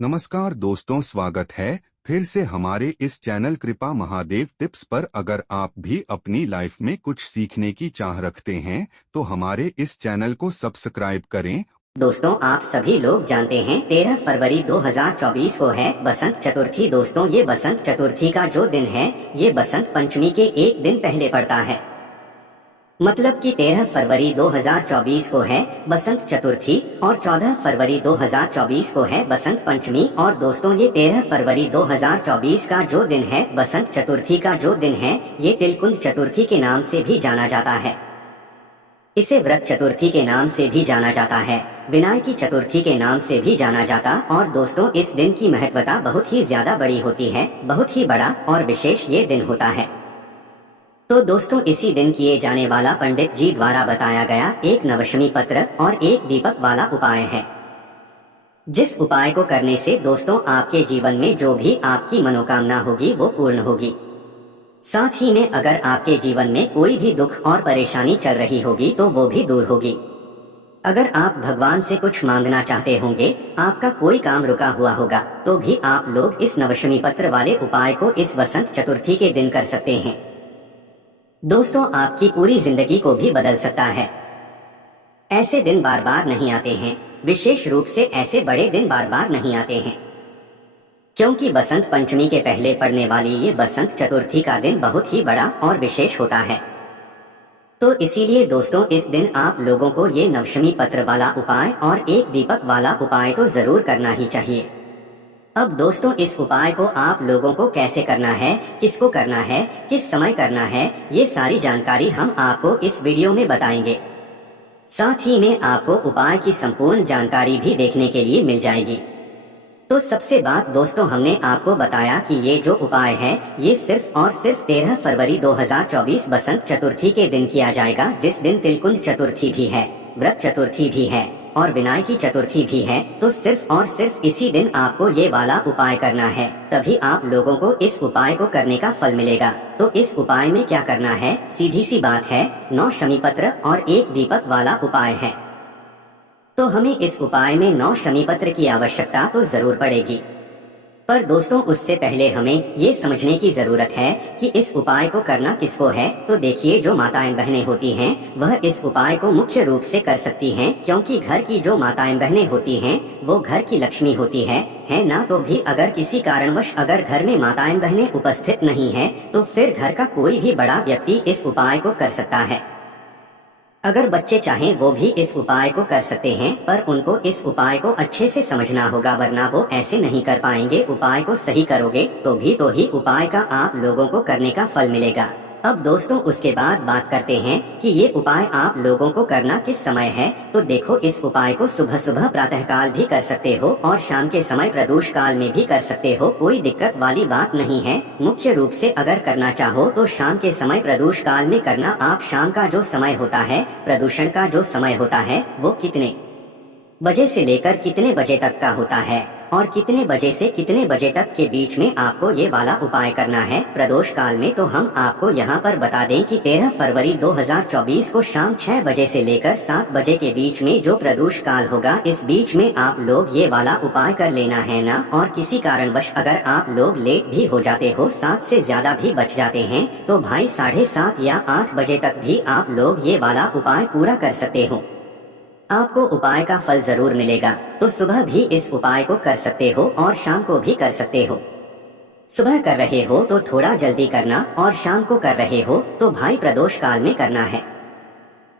नमस्कार दोस्तों, स्वागत है फिर से हमारे इस चैनल कृपा महादेव टिप्स पर। अगर आप भी अपनी लाइफ में कुछ सीखने की चाह रखते हैं तो हमारे इस चैनल को सब्सक्राइब करें। दोस्तों, आप सभी लोग जानते हैं 13 फरवरी 2024 को है बसंत चतुर्थी। दोस्तों, ये बसंत चतुर्थी का जो दिन है ये बसंत पंचमी के एक दिन पहले पड़ता है। मतलब कि 13 फरवरी 2024 को है बसंत चतुर्थी और 14 फरवरी 2024 को है बसंत पंचमी। और दोस्तों, ये 13 फरवरी 2024 का जो दिन है बसंत चतुर्थी का जो दिन है ये तिलकुंड चतुर्थी के नाम से भी जाना जाता है। इसे व्रत चतुर्थी के नाम से भी जाना जाता है, विनायकी चतुर्थी के नाम से भी जाना जाता। और दोस्तों, इस दिन की महत्वता बहुत ही ज्यादा बड़ी होती है, बहुत ही बड़ा और विशेष ये दिन होता है। तो दोस्तों, इसी दिन किए जाने वाला पंडित जी द्वारा बताया गया एक नवशमी पत्र और एक दीपक वाला उपाय है, जिस उपाय को करने से दोस्तों आपके जीवन में जो भी आपकी मनोकामना होगी वो पूर्ण होगी। साथ ही में अगर आपके जीवन में कोई भी दुख और परेशानी चल रही होगी तो वो भी दूर होगी। अगर आप भगवान से कुछ मांगना चाहते होंगे, आपका कोई काम रुका हुआ होगा, तो भी आप लोग इस नवशमी पत्र वाले उपाय को इस वसंत चतुर्थी के दिन कर सकते हैं। दोस्तों, आपकी पूरी जिंदगी को भी बदल सकता है। ऐसे दिन बार बार नहीं आते हैं, विशेष रूप से ऐसे बड़े दिन बार बार नहीं आते हैं, क्योंकि बसंत पंचमी के पहले पड़ने वाली ये बसंत चतुर्थी का दिन बहुत ही बड़ा और विशेष होता है। तो इसीलिए दोस्तों, इस दिन आप लोगों को ये नवशमी पत्र वाला उपाय और एक दीपक वाला उपाय तो जरूर करना ही चाहिए। अब दोस्तों, इस उपाय को आप लोगों को कैसे करना है, किसको करना है, किस समय करना है, ये सारी जानकारी हम आपको इस वीडियो में बताएंगे। साथ ही में आपको उपाय की संपूर्ण जानकारी भी देखने के लिए मिल जाएगी। तो सबसे बात दोस्तों, हमने आपको बताया कि ये जो उपाय है ये सिर्फ और सिर्फ 13 फरवरी 2024 बसंत चतुर्थी के दिन किया जाएगा, जिस दिन तिलकुंड चतुर्थी भी है, व्रत चतुर्थी भी है और विनायकी चतुर्थी भी है। तो सिर्फ और सिर्फ इसी दिन आपको ये वाला उपाय करना है, तभी आप लोगों को इस उपाय को करने का फल मिलेगा। तो इस उपाय में क्या करना है, सीधी सी बात है, 9 शमी पत्र और एक दीपक वाला उपाय है। तो हमें इस उपाय में 9 शमी पत्र की आवश्यकता तो जरूर पड़ेगी, पर दोस्तों उससे पहले हमें ये समझने की जरूरत है कि इस उपाय को करना किसको है। तो देखिए, जो माताएं बहनें होती हैं वह इस उपाय को मुख्य रूप से कर सकती हैं, क्योंकि घर की जो माताएं बहनें होती हैं वो घर की लक्ष्मी होती है ना। तो भी अगर किसी कारणवश अगर घर में माताएं बहनें उपस्थित नहीं है तो फिर घर का कोई भी बड़ा व्यक्ति इस उपाय को कर सकता है। अगर बच्चे चाहें वो भी इस उपाय को कर सकते हैं, पर उनको इस उपाय को अच्छे से समझना होगा, वरना वो ऐसे नहीं कर पाएंगे। उपाय को सही करोगे तो ही उपाय का आप लोगों को करने का फल मिलेगा। अब दोस्तों, उसके बाद बात करते हैं कि ये उपाय आप लोगों को करना किस समय है। तो देखो, इस उपाय को सुबह सुबह प्रातः काल भी कर सकते हो और शाम के समय प्रदोष काल में भी कर सकते हो, कोई दिक्कत वाली बात नहीं है। मुख्य रूप से अगर करना चाहो तो शाम के समय प्रदोष काल में करना। आप शाम का जो समय होता है, प्रदूषण का जो समय होता है, वो कितने बजे से लेकर कितने बजे तक का होता है और कितने बजे से कितने बजे तक के बीच में आपको ये वाला उपाय करना है प्रदोष काल में। तो हम आपको यहाँ पर बता दें कि 13 फरवरी 2024 को शाम 6 बजे से लेकर 7 बजे के बीच में जो प्रदोष काल होगा, इस बीच में आप लोग ये वाला उपाय कर लेना है ना। और किसी कारणवश अगर आप लोग लेट भी हो जाते हो, 7 से ज्यादा भी बच जाते हैं, तो भाई 7:30 या 8 बजे तक भी आप लोग ये वाला उपाय पूरा कर सकते हो। आपको उपाय का फल जरूर मिलेगा। तो सुबह भी इस उपाय को कर सकते हो और शाम को भी कर सकते हो। सुबह कर रहे हो तो थोड़ा जल्दी करना और शाम को कर रहे हो तो भाई प्रदोष काल में करना है।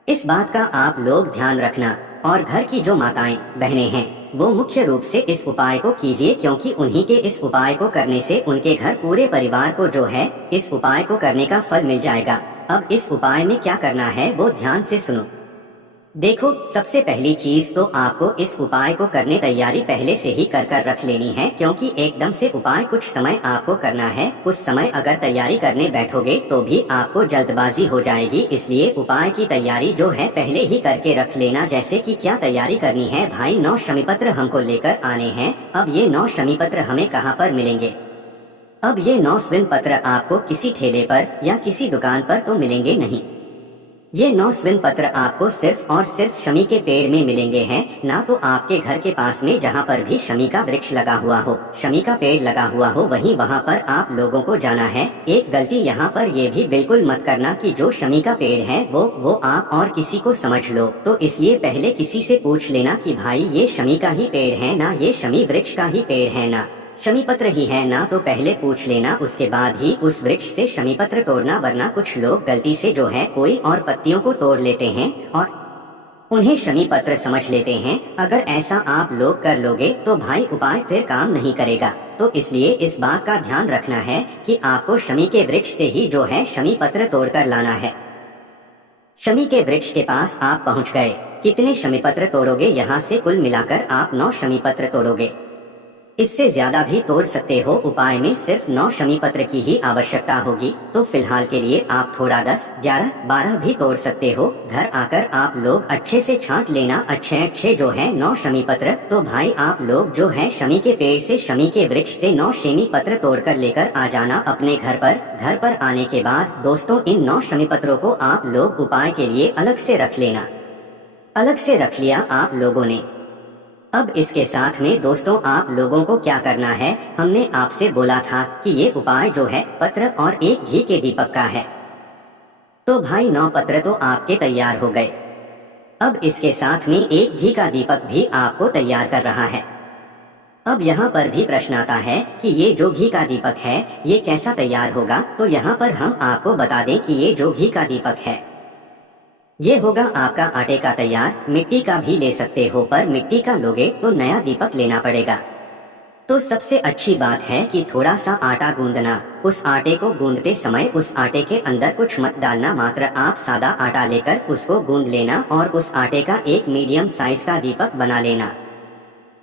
इस बात का आप लोग ध्यान रखना। और घर की जो माताएं बहनें हैं वो मुख्य रूप से इस उपाय को कीजिए, क्योंकि उन्हीं के इस उपाय को करने से उनके घर पूरे परिवार को जो है इस उपाय को करने का फल मिल जाएगा। अब इस उपाय में क्या करना है वो ध्यान से सुनो। देखो, सबसे पहली चीज तो आपको इस उपाय को करने तैयारी पहले से ही कर रख लेनी है, क्योंकि एकदम से उपाय कुछ समय आपको करना है। उस समय अगर तैयारी करने बैठोगे तो भी आपको जल्दबाजी हो जाएगी। इसलिए उपाय की तैयारी जो है पहले ही करके रख लेना। जैसे कि क्या तैयारी करनी है भाई, 9 शमी पत्र हमको लेकर आने हैं। अब ये 9 शमी पत्र हमें कहाँ पर मिलेंगे? अब ये 9 स्वर्ण पत्र आपको किसी ठेले पर या किसी दुकान पर तो मिलेंगे नहीं। ये 9 स्विन पत्र आपको सिर्फ और सिर्फ शमी के पेड़ में मिलेंगे हैं, ना तो आपके घर के पास में जहाँ पर भी शमी का वृक्ष लगा हुआ हो, शमी का पेड़ लगा हुआ हो, वहाँ पर आप लोगों को जाना है। एक गलती यहाँ पर ये भी बिल्कुल मत करना कि जो शमी का पेड़ है वो आप और किसी को समझ लो। तो इसलिए पहले किसी से पूछ लेना कि भाई ये शमी का ही पेड़ है ना, ये शमी वृक्ष का ही पेड़ है ना, शमी पत्र ही है ना, तो पहले पूछ लेना, उसके बाद ही उस वृक्ष से शमी पत्र तोड़ना। वरना कुछ लोग गलती से जो है कोई और पत्तियों को तोड़ लेते हैं और उन्हें शमी पत्र समझ लेते हैं। अगर ऐसा आप लोग कर लोगे तो भाई उपाय फिर काम नहीं करेगा। तो इसलिए इस बात का ध्यान रखना है कि आपको शमी के वृक्ष से ही जो है शमी पत्र तोड़कर लाना है। शमी के वृक्ष के पास आप पहुंच गए, कितने शमी पत्र तोड़ोगे? यहाँ से कुल मिलाकर आप 9 शमी पत्र तोड़ोगे। इससे ज्यादा भी तोड़ सकते हो, उपाय में सिर्फ 9 शमी पत्र की ही आवश्यकता होगी। तो फिलहाल के लिए आप थोड़ा 10, 11, 12 भी तोड़ सकते हो। घर आकर आप लोग अच्छे से छांट लेना, अच्छे जो है 9 शमी पत्र। तो भाई आप लोग जो है शमी के पेड़ से, शमी के वृक्ष से 9 शमी पत्र तोड़कर लेकर आ जाना अपने घर पर। घर पर आने के बाद दोस्तों इन 9 शमी पत्रों को आप लोग उपाय के लिए अलग से रख लेना। अलग से रख लिया आप लोगों ने। अब इसके साथ में दोस्तों आप लोगों को क्या करना है, हमने आपसे बोला था कि ये उपाय जो है पत्र और एक घी के दीपक का है। तो भाई 9 पत्र तो आपके तैयार हो गए। अब इसके साथ में एक घी का दीपक भी आपको तैयार कर रहा है। अब यहाँ पर भी प्रश्न आता है कि ये जो घी का दीपक है ये कैसा तैयार होगा। तो यहाँ पर हम आपको बता दें कि ये जो घी का दीपक है ये होगा आपका आटे का तैयार। मिट्टी का भी ले सकते हो, पर मिट्टी का लोगे तो नया दीपक लेना पड़ेगा। तो सबसे अच्छी बात है कि थोड़ा सा आटा गूंदना। उस आटे को गूंदते समय उस आटे के अंदर कुछ मत डालना, मात्र आप सादा आटा लेकर उसको गूंद लेना और उस आटे का एक मीडियम साइज का दीपक बना लेना।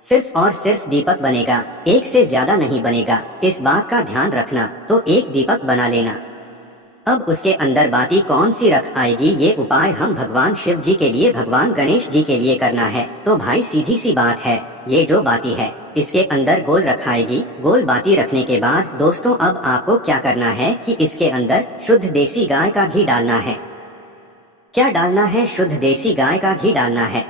सिर्फ और सिर्फ दीपक बनेगा, एक से ज्यादा नहीं बनेगा, इस बात का ध्यान रखना। तो एक दीपक बना लेना। अब उसके अंदर बाती कौन सी रख आएगी, ये उपाय हम भगवान शिव जी के लिए, भगवान गणेश जी के लिए करना है। तो भाई सीधी सी बात है, ये जो बाती है इसके अंदर गोल रखाएगी। गोल बाती रखने के बाद दोस्तों अब आपको क्या करना है कि इसके अंदर शुद्ध देसी गाय का घी डालना है। क्या डालना है? शुद्ध देसी गाय का घी डालना है।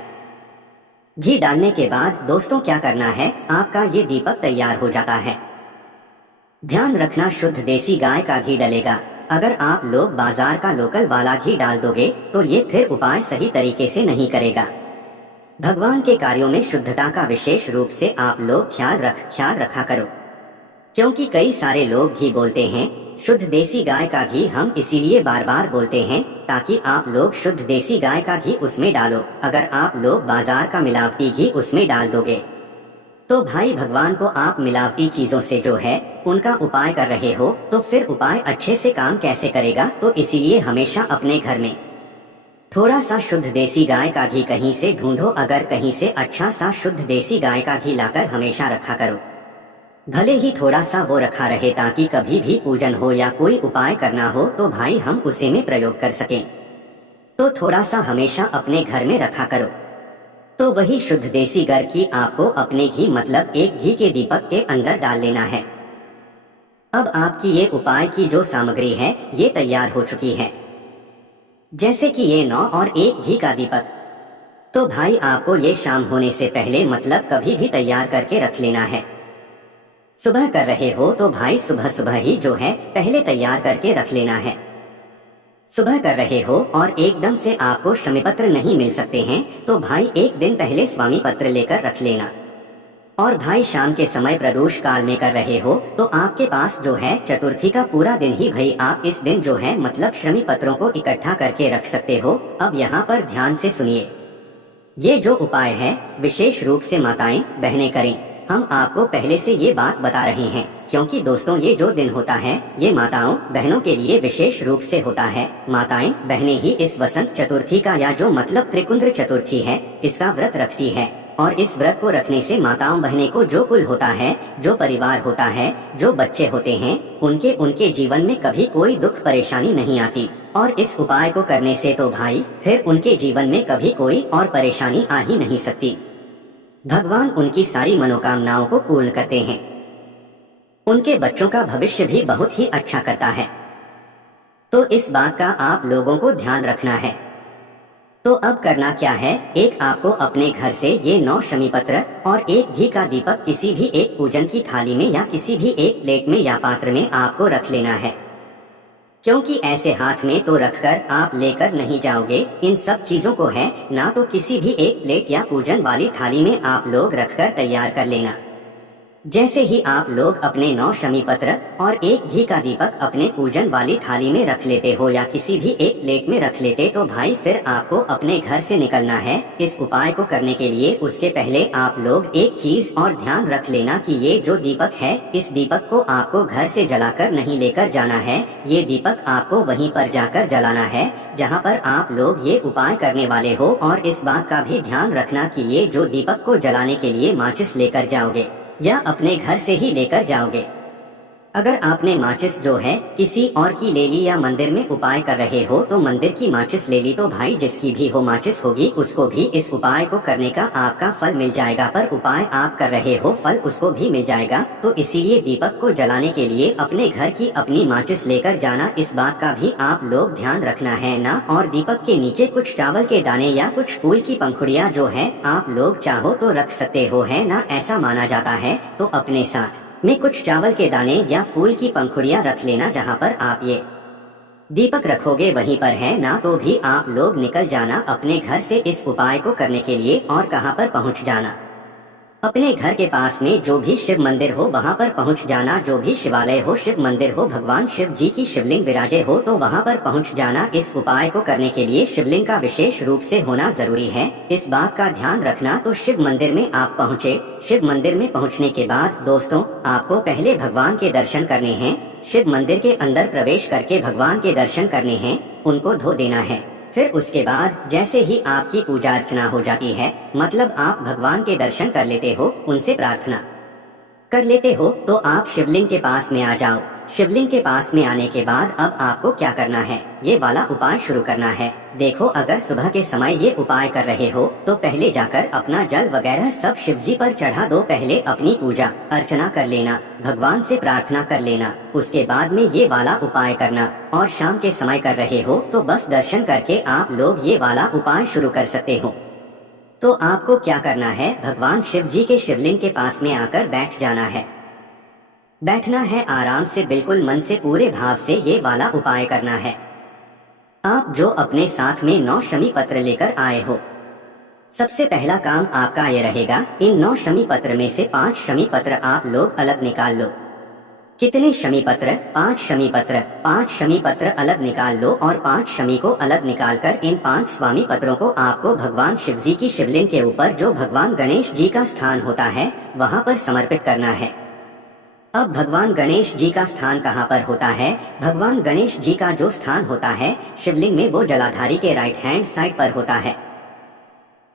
घी डालने के बाद दोस्तों क्या करना है, आपका ये दीपक तैयार हो जाता है। ध्यान रखना शुद्ध देसी गाय का घी डलेगा। अगर आप लोग बाजार का लोकल वाला घी डाल दोगे तो ये फिर उपाय सही तरीके से नहीं करेगा। भगवान के कार्यों में शुद्धता का विशेष रूप से आप लोग ख्याल रखा करो, क्योंकि कई सारे लोग घी बोलते हैं। शुद्ध देसी गाय का घी हम इसीलिए बार बार बोलते हैं ताकि आप लोग शुद्ध देसी गाय का घी उसमें डालो। अगर आप लोग बाजार का मिलावटी घी उसमें डाल दोगे तो भाई भगवान को आप मिलावटी चीजों से जो है उनका उपाय कर रहे हो, तो फिर उपाय अच्छे से काम कैसे करेगा। तो इसीलिए हमेशा अपने घर में थोड़ा सा शुद्ध देसी गाय का घी कहीं से ढूंढो। अगर कहीं से अच्छा सा शुद्ध देसी गाय का घी लाकर हमेशा रखा करो। भले ही थोड़ा सा वो रखा रहे ताकि कभी भी पूजन हो या कोई उपाय करना हो तो भाई हम उसे में प्रयोग कर सकें। तो थोड़ा सा हमेशा अपने घर में रखा करो। तो वही शुद्ध देसी घर की आपको अपने घी मतलब एक घी के दीपक के अंदर डाल लेना है। अब आपकी ये उपाय की जो सामग्री है ये तैयार हो चुकी है, जैसे कि ये 9 और एक घी का दीपक। तो भाई आपको ये शाम होने से पहले मतलब कभी भी तैयार करके रख लेना है। सुबह कर रहे हो तो भाई सुबह सुबह ही जो है पहले तैयार करके रख लेना है। सुबह कर रहे हो और एकदम से आपको शमी पत्र नहीं मिल सकते हैं तो भाई एक दिन पहले स्वामी पत्र लेकर रख लेना। और भाई शाम के समय प्रदोष काल में कर रहे हो तो आपके पास जो है चतुर्थी का पूरा दिन ही भाई आप इस दिन जो है मतलब शमी पत्रों को इकट्ठा करके रख सकते हो। अब यहाँ पर ध्यान से सुनिए, ये जो उपाय है विशेष रूप से माताएं बहनें करें। हम आपको पहले से ये बात बता रहे हैं क्योंकि दोस्तों ये जो दिन होता है ये माताओं बहनों के लिए विशेष रूप से होता है। माताएं बहनें ही इस वसंत चतुर्थी का या जो मतलब त्रिकुंद्र चतुर्थी है इसका व्रत रखती है। और इस व्रत को रखने से माताओं बहनें को जो कुल होता है, जो परिवार होता है, जो बच्चे होते हैं उनके जीवन में कभी कोई दुख परेशानी नहीं आती। और इस उपाय को करने से तो भाई फिर उनके जीवन में कभी कोई और परेशानी आ ही नहीं सकती। भगवान उनकी सारी मनोकामनाओं को पूर्ण करते हैं। उनके बच्चों का भविष्य भी बहुत ही अच्छा करता है। तो इस बात का आप लोगों को ध्यान रखना है। तो अब करना क्या है, एक आपको अपने घर से ये 9 शमी पत्र और एक घी का दीपक किसी भी एक पूजन की थाली में या किसी भी एक प्लेट में या पात्र में आपको रख लेना है। क्योंकि ऐसे हाथ में तो रखकर आप लेकर नहीं जाओगे, इन सब चीजों को है ना तो किसी भी एक प्लेट या पूजन वाली थाली में आप लोग रखकर तैयार कर लेना। जैसे ही आप लोग अपने 9 शमी पत्र और एक घी का दीपक अपने पूजन वाली थाली में रख लेते हो या किसी भी एक प्लेट में रख लेते, तो भाई फिर आपको अपने घर से निकलना है। इस उपाय को करने के लिए उसके पहले आप लोग एक चीज और ध्यान रख लेना कि ये जो दीपक है, इस दीपक को आपको घर से जलाकर नहीं लेकर जाना है। ये दीपक आपको वहीं पर जाकर जलाना है जहाँ पर आप लोग ये उपाय करने वाले हो। और इस बात का भी ध्यान रखना कि ये जो दीपक को जलाने के लिए माचिस लेकर जाओगे या अपने घर से ही लेकर जाओगे। अगर आपने माचिस जो है किसी और की ले ली या मंदिर में उपाय कर रहे हो तो मंदिर की माचिस ले ली, तो भाई जिसकी भी हो माचिस होगी उसको भी इस उपाय को करने का आपका फल मिल जाएगा। पर उपाय आप कर रहे हो, फल उसको भी मिल जाएगा। तो इसीलिए दीपक को जलाने के लिए अपने घर की अपनी माचिस लेकर जाना, इस बात का भी आप लोग ध्यान रखना है ना। और दीपक के नीचे कुछ चावल के दाने या कुछ फूल की पंखुड़ियाँ जो है आप लोग चाहो तो रख सकते हो, है ना। ऐसा माना जाता है तो अपने साथ में कुछ चावल के दाने या फूल की पंखुड़ियाँ रख लेना जहाँ पर आप ये दीपक रखोगे वहीं पर, है ना। तो भी आप लोग निकल जाना अपने घर से इस उपाय को करने के लिए। और कहाँ पर पहुँच जाना, अपने घर के पास में जो भी शिव मंदिर हो वहाँ पर पहुँच जाना। जो भी शिवालय हो, शिव मंदिर हो, भगवान शिव जी की शिवलिंग विराजे हो तो वहाँ पर पहुँच जाना। इस उपाय को करने के लिए शिवलिंग का विशेष रूप से होना जरूरी है, इस बात का ध्यान रखना। तो शिव मंदिर में आप पहुँचे। शिव मंदिर में पहुँचने के बाद दोस्तों आपको पहले भगवान के दर्शन करने हैं। शिव मंदिर के अंदर प्रवेश करके भगवान के दर्शन करने हैं, उनको धो देना है। फिर उसके बाद जैसे ही आपकी पूजा अर्चना हो जाती है, मतलब आप भगवान के दर्शन कर लेते हो, उनसे प्रार्थना कर लेते हो, तो आप शिवलिंग के पास में आ जाओ। शिवलिंग के पास में आने के बाद अब आपको क्या करना है, ये वाला उपाय शुरू करना है। देखो अगर सुबह के समय ये उपाय कर रहे हो तो पहले जाकर अपना जल वगैरह सब शिवजी पर चढ़ा दो। पहले अपनी पूजा अर्चना कर लेना, भगवान से प्रार्थना कर लेना, उसके बाद में ये वाला उपाय करना। और शाम के समय कर रहे हो तो बस दर्शन करके आप लोग ये वाला उपाय शुरू कर सकते हो। तो आपको क्या करना है, भगवान शिव जी के शिवलिंग के पास में आकर बैठ जाना है। बैठना है आराम से, बिल्कुल मन से पूरे भाव से ये वाला उपाय करना है। आप जो अपने साथ में 9 शमी पत्र लेकर आए हो, सबसे पहला काम आपका ये रहेगा, इन 9 शमी पत्र में से 5 शमी पत्र आप लोग अलग निकाल लो। कितने शमी पत्र? 5 शमी पत्र। 5 शमी पत्र अलग निकाल लो और 5 शमी को अलग निकालकर इन 5 स्वामी पत्रों को आपको भगवान शिव जी की शिवलिंग के ऊपर जो भगवान गणेश जी का स्थान होता है वहाँ पर समर्पित करना है। अब भगवान गणेश जी का स्थान कहाँ पर होता है? भगवान गणेश जी का जो स्थान होता है शिवलिंग में, वो जलाधारी के राइट हैंड साइड पर होता है।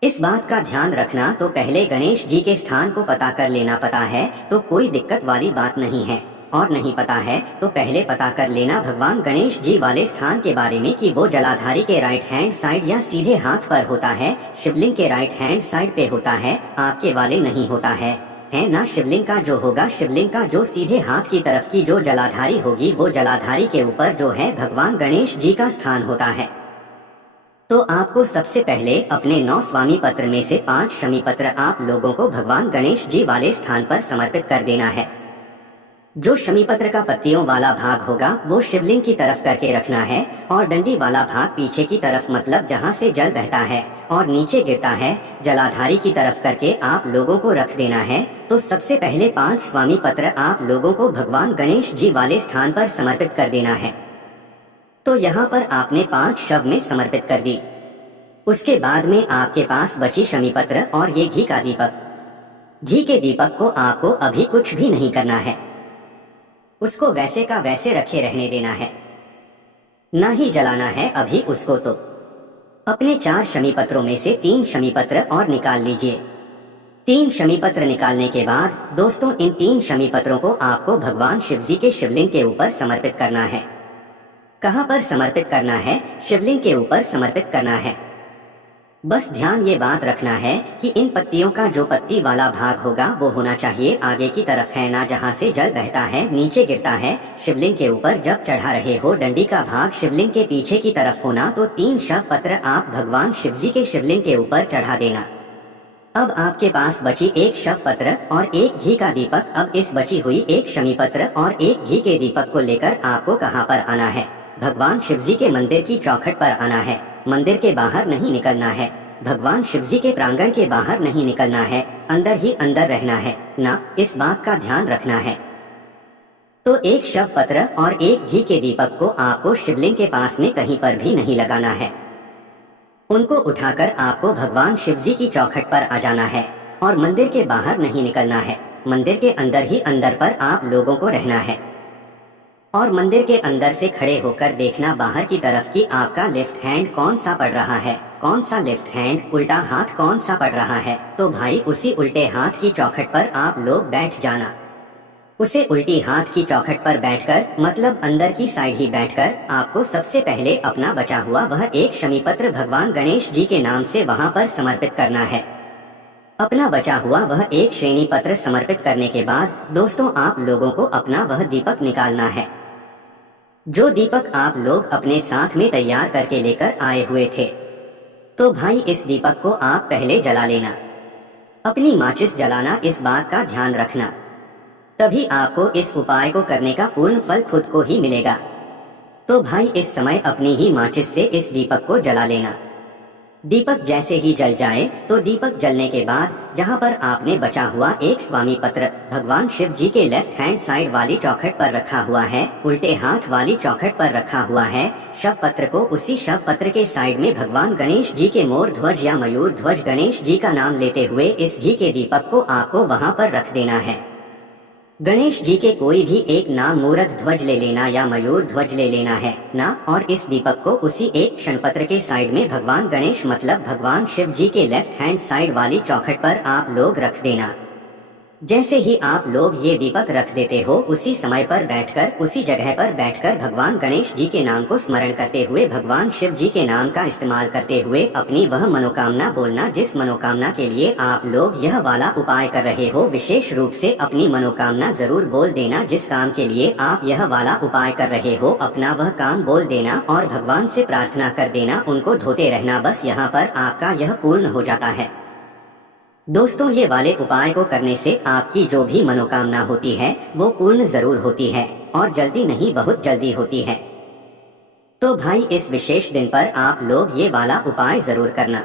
इस बात का ध्यान रखना। तो पहले गणेश जी के स्थान को पता कर लेना। पता है तो कोई दिक्कत वाली बात नहीं है, और नहीं पता है तो पहले पता कर लेना भगवान गणेश जी वाले स्थान के बारे में कि वो जलाधारी के राइट हैंड साइड या सीधे हाथ पर होता है, शिवलिंग के राइट हैंड साइड पे होता है, आपके वाले नहीं होता है ना। शिवलिंग का जो होगा, शिवलिंग का जो सीधे हाथ की तरफ की जो जलाधारी होगी, वो जलाधारी के ऊपर जो है भगवान गणेश जी का स्थान होता है। तो आपको सबसे पहले अपने 9 स्वामी पत्र में से 5 शमी पत्र आप लोगों को भगवान गणेश जी वाले स्थान पर समर्पित कर देना है। जो शमी पत्र का पत्तियों वाला भाग होगा वो शिवलिंग की तरफ करके रखना है, और डंडी वाला भाग पीछे की तरफ, मतलब जहाँ से जल बहता है और नीचे गिरता है, जलाधारी की तरफ करके आप लोगों को रख देना है। तो सबसे पहले 5 स्वामी पत्र आप लोगों को भगवान गणेश जी वाले स्थान पर समर्पित कर देना है। तो यहाँ पर आपने 5 शव में समर्पित कर दी। उसके बाद में आपके पास बची शमी पत्र और ये घी का दीपक। घी के दीपक को आपको अभी कुछ भी नहीं करना है, उसको वैसे का वैसे रखे रहने देना है, ना ही जलाना है अभी उसको। तो अपने 4 शमी पत्रों में से 3 शमी पत्र और निकाल लीजिए। 3 शमी पत्र निकालने के बाद दोस्तों इन 3 शमी पत्रों को आपको भगवान शिव जी के शिवलिंग के ऊपर समर्पित करना है। कहाँ पर समर्पित करना है? शिवलिंग के ऊपर समर्पित करना है। बस ध्यान ये बात रखना है कि इन पत्तियों का जो पत्ती वाला भाग होगा वो होना चाहिए आगे की तरफ है, ना जहाँ से जल बहता है नीचे गिरता है। शिवलिंग के ऊपर जब चढ़ा रहे हो डंडी का भाग शिवलिंग के पीछे की तरफ होना। तो 3 शव पत्र आप भगवान शिवजी के शिवलिंग के ऊपर चढ़ा देना। अब आपके पास बची 1 शव पत्र और 1 घी का दीपक। अब इस बची हुई 1 शमी पत्र और 1 घी के दीपक को लेकर आपको कहाँ पर आना है? भगवान शिवजी के मंदिर की चौखट पर आना है। मंदिर के बाहर नहीं निकलना है, भगवान शिवजी के प्रांगण के बाहर नहीं निकलना है, अंदर ही अंदर रहना है ना, इस बात का ध्यान रखना है। तो 1 शव पत्र और 1 घी के दीपक को आपको शिवलिंग के पास में कहीं पर भी नहीं लगाना है। उनको उठाकर आपको भगवान शिवजी की चौखट पर आ जाना है और मंदिर के बाहर नहीं निकलना है। मंदिर के अंदर ही अंदर पर आप लोगों को रहना है और मंदिर के अंदर से खड़े होकर देखना बाहर की तरफ कि आपका लेफ्ट हैंड कौन सा पड़ रहा है। कौन सा लेफ्ट हैंड? उल्टा हाथ कौन सा पड़ रहा है? तो भाई उसी उल्टे हाथ की चौखट पर आप लोग बैठ जाना। उसे उल्टी हाथ की चौखट पर बैठकर, मतलब अंदर की साइड ही बैठकर, आपको सबसे पहले अपना बचा हुआ वह 1 शमी पत्र भगवान गणेश जी के नाम से वहां पर समर्पित करना है। अपना बचा हुआ वह 1 श्रेणी पत्र समर्पित करने के बाद दोस्तों आप लोगों को अपना वह दीपक निकालना है, जो दीपक आप लोग अपने साथ में तैयार करके लेकर आए हुए थे। तो भाई इस दीपक को आप पहले जला लेना। अपनी माचिस जलाना, इस बात का ध्यान रखना, तभी आपको इस उपाय को करने का पूर्ण फल खुद को ही मिलेगा। तो भाई इस समय अपनी ही माचिस से इस दीपक को जला लेना। दीपक जैसे ही जल जाए तो दीपक जलने के बाद जहां पर आपने बचा हुआ 1 स्वामी पत्र भगवान शिव जी के लेफ्ट हैंड साइड वाली चौखट पर रखा हुआ है, उल्टे हाथ वाली चौखट पर रखा हुआ है, शव पत्र को उसी शव पत्र के साइड में भगवान गणेश जी के मोर ध्वज या मयूर ध्वज गणेश जी का नाम लेते हुए इस घी के दीपक को आपको वहां पर रख देना है। गणेश जी के कोई भी एक नाम मूर्ध ध्वज ले लेना या मयूर ध्वज ले लेना है ना, और इस दीपक को उसी 1 क्षणपत्र के साइड में भगवान गणेश मतलब भगवान शिव जी के लेफ्ट हैंड साइड वाली चौखट पर आप लोग रख देना। जैसे ही आप लोग ये दीपक रख देते हो उसी समय पर बैठकर, उसी जगह पर बैठकर भगवान गणेश जी के नाम को स्मरण करते हुए, भगवान शिव जी के नाम का इस्तेमाल करते हुए अपनी वह मनोकामना बोलना जिस मनोकामना के लिए आप लोग यह वाला उपाय कर रहे हो। विशेष रूप से अपनी मनोकामना जरूर बोल देना। जिस काम के लिए आप यह वाला उपाय कर रहे हो अपना वह काम बोल देना और भगवान से प्रार्थना कर देना, उनको धोते रहना। बस यहाँ पर आपका यह पूर्ण हो जाता है। दोस्तों ये वाले उपाय को करने से आपकी जो भी मनोकामना होती है वो पूर्ण जरूर होती है और जल्दी नहीं, बहुत जल्दी होती है। तो भाई इस विशेष दिन पर आप लोग ये वाला उपाय जरूर करना।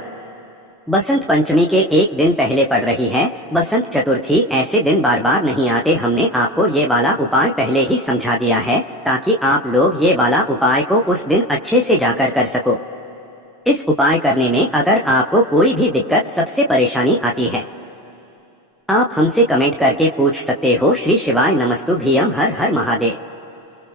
बसंत पंचमी के 1 दिन पहले पड़ रही है बसंत चतुर्थी। ऐसे दिन बार बार नहीं आते, हमने आपको ये वाला उपाय पहले ही समझा दिया है ताकि आप लोग ये वाला उपाय को उस दिन अच्छे से जाकर कर सको। इस उपाय करने में अगर आपको कोई भी दिक्कत, सबसे परेशानी आती है, आप हमसे कमेंट करके पूछ सकते हो। श्री शिवाय नमस्तुभ्यं, हर हर महादेव।